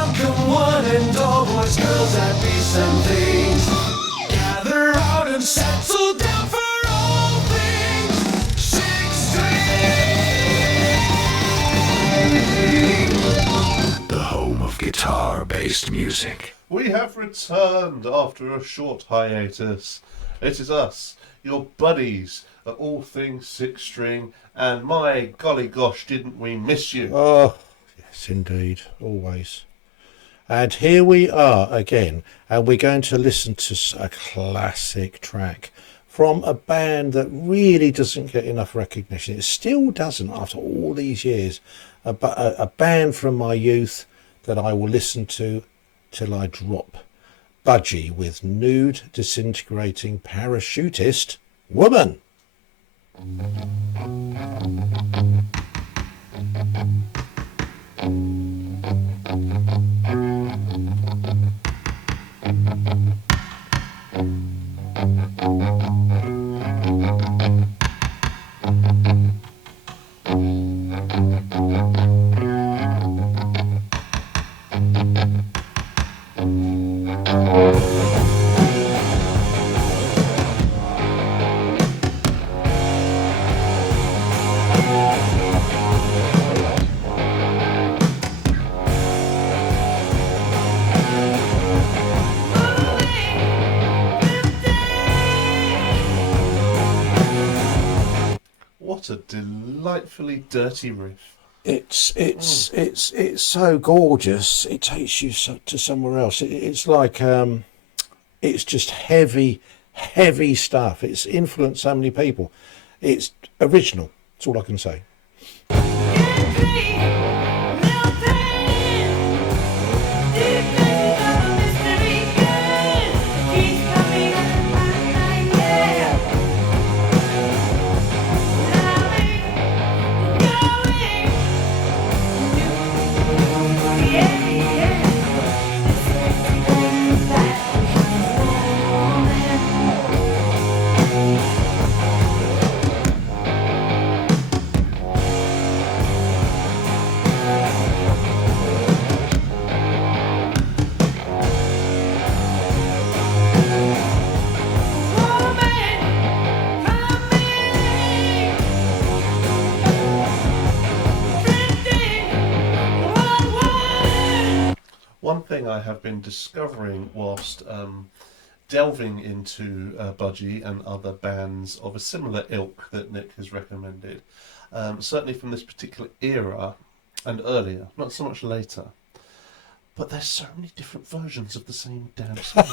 Welcome one and all, boys, girls, and beasts and things. Gather round and settle down for all things six string. The home of guitar-based music. We have returned after a short hiatus. It is us, your buddies at All Things Six String, and my golly gosh, didn't we miss you? Oh, yes, indeed, always. And here we are again, and we're going to listen to a classic track from a band that really doesn't get enough recognition. It still doesn't after all these years. A band from my youth that I will listen to till I drop. Budgie with Nude Disintegrating Parachutist Woman. What a delightfully dirty riff. It's so gorgeous. It takes you to somewhere else. It's like it's just heavy stuff. It's influenced so many people. It's original. That's all I can say. One thing I have been discovering whilst delving into Budgie and other bands of a similar ilk that Nick has recommended, certainly from this particular era and earlier, not so much later, but there's so many different versions of the same damn song.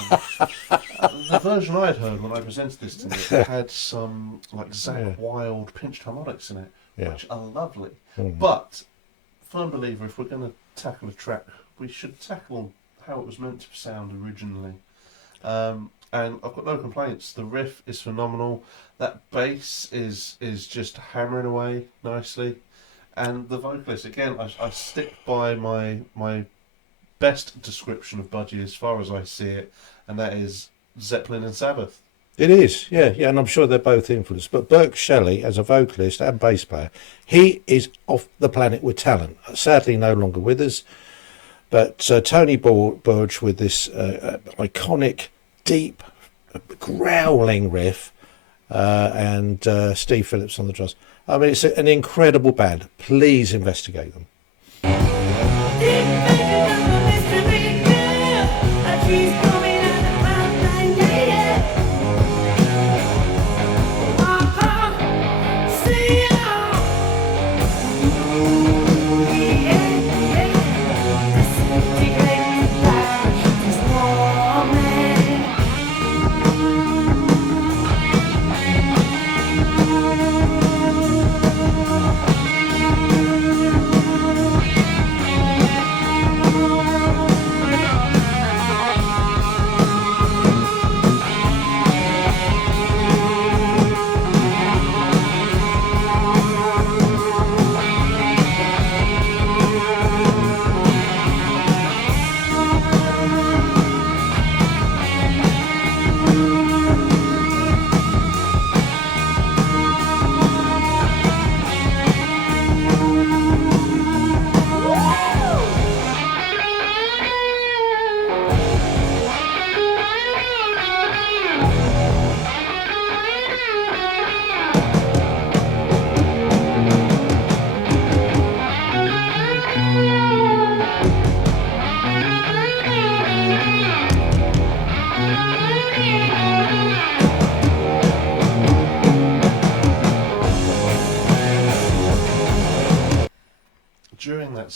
The version I had heard when I presented this to Nick had some like Zakk Wylde pinched harmonics in it, which are lovely. But firm believer, if we're going to tackle a track, we should tackle how it was meant to sound originally. And I've got no complaints. The riff is phenomenal. That bass is just hammering away nicely. And the vocalist, again, I stick by my best description of Budgie as far as I see it, and that is Zeppelin and Sabbath. It is, yeah, and I'm sure they're both influenced. But Burke Shelley, as a vocalist and bass player, he is off the planet with talent. Sadly, no longer with us. But Tony Budge with this iconic, deep, growling riff, and Steve Phillips on the drums. I mean, it's an incredible band. Please investigate them.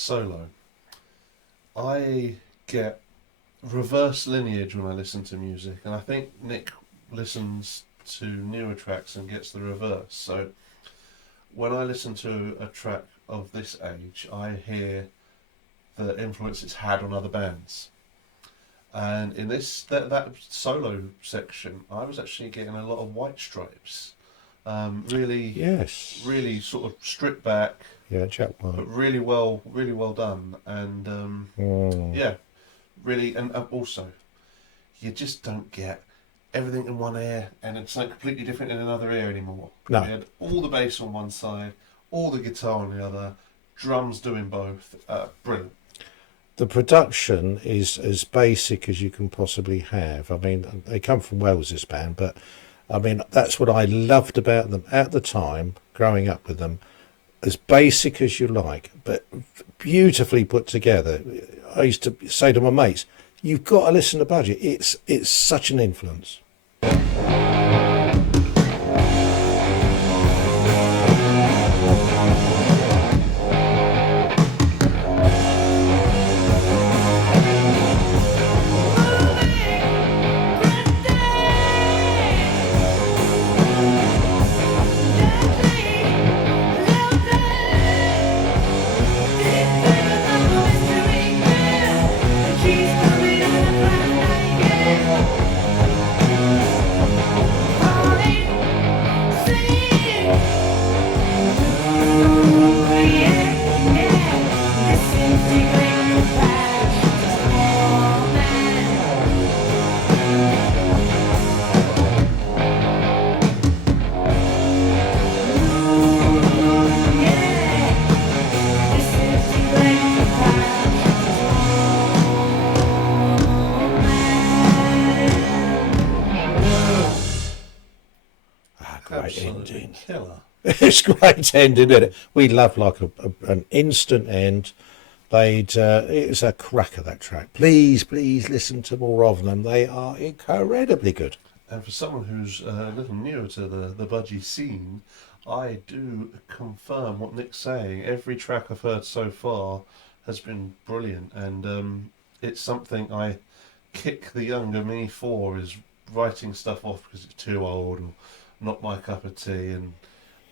solo, I get reverse lineage when I listen to music, and I think Nick listens to newer tracks and gets the reverse. So when I listen to a track of this age, I hear the influence it's had on other bands. And in this that solo section, I was actually getting a lot of White Stripes. Yes. Really sort of stripped back, Yeah, Jack White. but really well done. And yeah, really, and also, you just don't get everything in one ear and it's something completely different in another ear anymore. No. We had all the bass on one side, all the guitar on the other, drums doing both. Brilliant. The production is as basic as you can possibly have. I mean, they come from Wales, this band, but I mean, that's what I loved about them at the time, growing up with them. As basic as you like, but beautifully put together. I used to say to my mates, you've got to listen to Budgie. It's such an influence. Absolutely killer. It's a great ending, isn't it? We love like an instant end. It's a cracker, that track. Please listen to more of them. They are incredibly good. And for someone who's a little newer to the Budgie scene, I do confirm what Nick's saying. Every track I've heard so far has been brilliant, and it's something I kick the younger me for, is writing stuff off because it's too old or not my cup of tea, and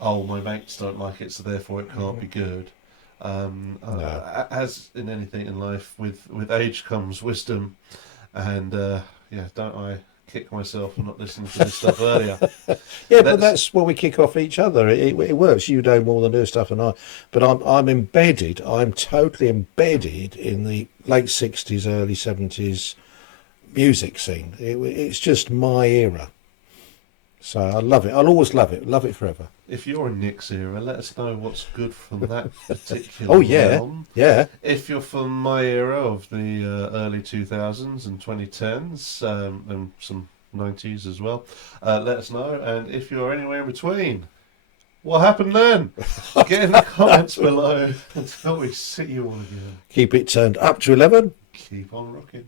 my mates don't like it, so therefore it can't be good. No. As in anything in life, with age comes wisdom, and don't I kick myself for not listening to this stuff earlier. Yeah, but that's where we kick off each other. It works. You know more than new stuff than I, but I'm totally embedded in the late 60s, early 70s music scene. It's just my era. So I love it. I'll always love it forever. If you're in Nick's era, let us know what's good from that particular Oh yeah, realm. yeah. If you're from my era of the early 2000s and 2010s, and some 90s as well, let us know. And if you're anywhere in between, what happened then? Get in the comments below until we see you all again. Keep it turned up to 11. Keep on rocking.